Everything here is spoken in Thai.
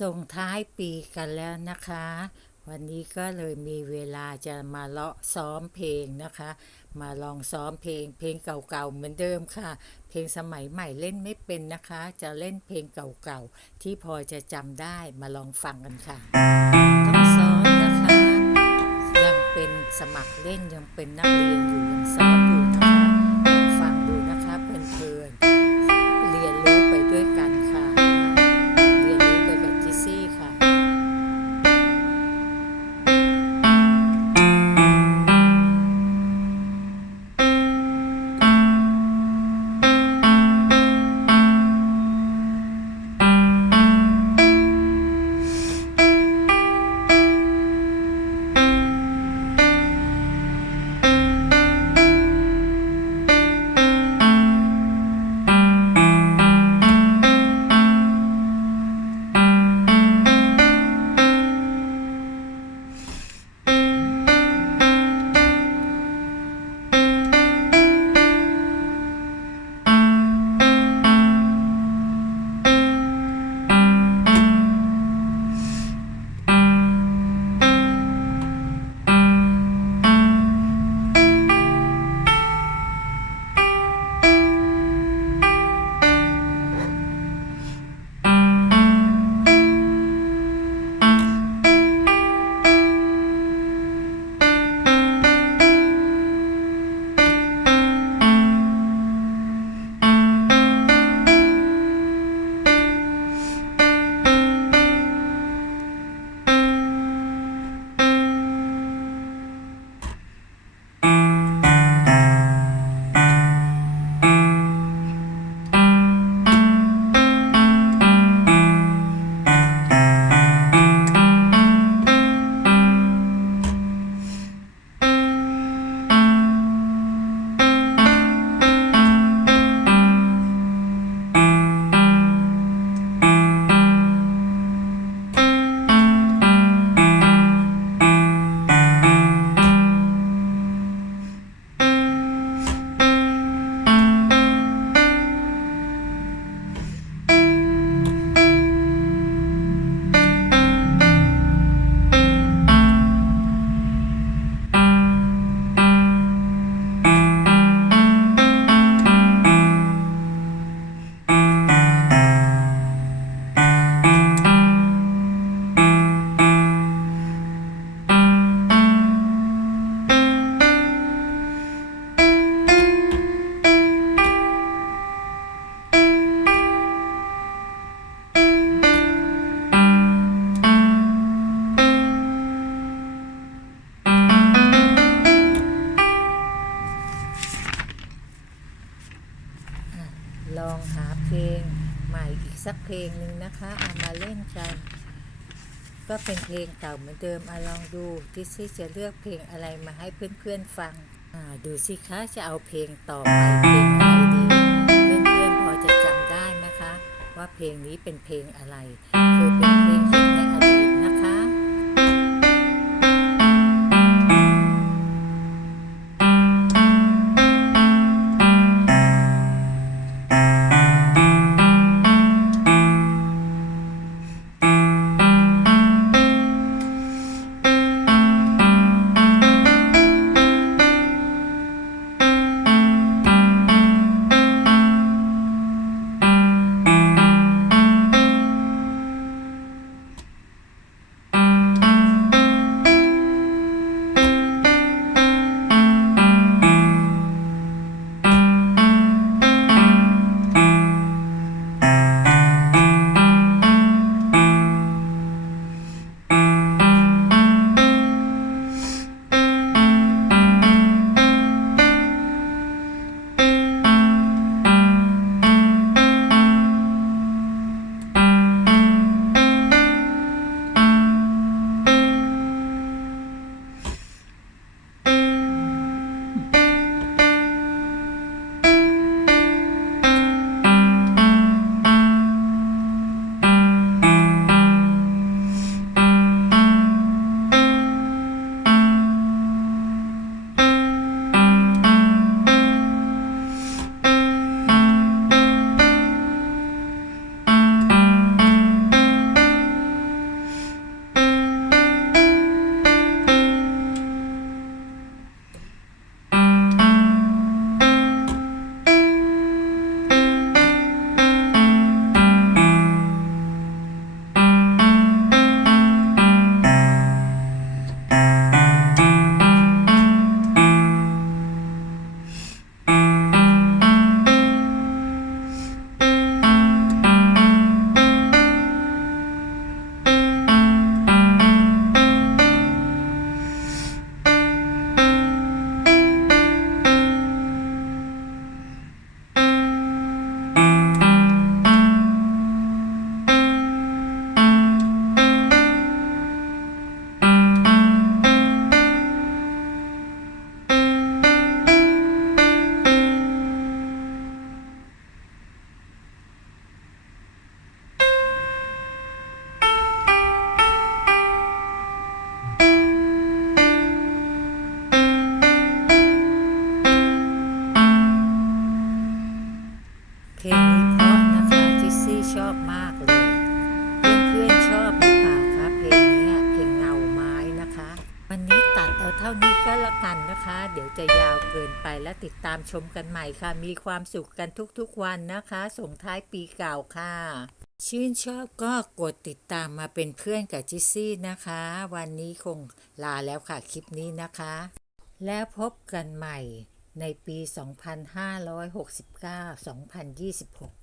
ส่งท้ายปีกันแล้วนะคะ วันนี้ก็เลยมีเวลาจะมาเลาะซ้อมเพลงนะคะ มาลองซ้อมเพลงเก่าๆเหมือนเดิมค่ะ เพลงสมัยใหม่เล่นไม่เป็นนะคะ จะเล่นเพลงเก่าๆที่พอจะจำได้มาลองฟังกันค่ะต้องซ้อมนะคะยังเป็นสมัครเล่นยังเป็นนักเรียนอยู่ยังซ้อมอยู่นะคะลองฟังดูนะคะเพลินๆเรียนรู้ไปด้วยกันค่ะเรียนรู้ไปกับจิซี่ค่ะ ลองหาเพลงใหม่อีกสักเพลงหนึ่งนะคะเอามาเล่นกันก็เป็นเพลงเก่าเหมือนเดิมลองดูดิซี่จะเลือกเพลงอะไรมาให้เพื่อนๆฟังดูสิคะจะเอาเพลงต่อไปเพลงอะไรดีเพื่อนๆพอจะจำได้ไหมคะว่าเพลงนี้เป็นเพลงอะไรคือเป็นเพลงฮิตในอดีตนะคะ ลงนี้เพราะนะคะจิซซี่ชอบมากเลยเพื่อนๆชอบหรือเปล่าคะเพลงนี้เพลงเงาไม้นะคะวันนี้ตัดเอาเท่านี้ก็แล้วกันนะคะเดี๋ยวจะยาวเกินไปและติดตามชมกันใหม่ค่ะมีความสุขกันทุกๆวันนะคะส่งท้ายปีเก่าค่ะชื่นชอบก็กดติดตามมาเป็นเพื่อนกับจิซซี่นะคะวันนี้คงลาแล้วค่ะคลิปนี้นะคะแล้วพบกันใหม่ในปี 2569-2026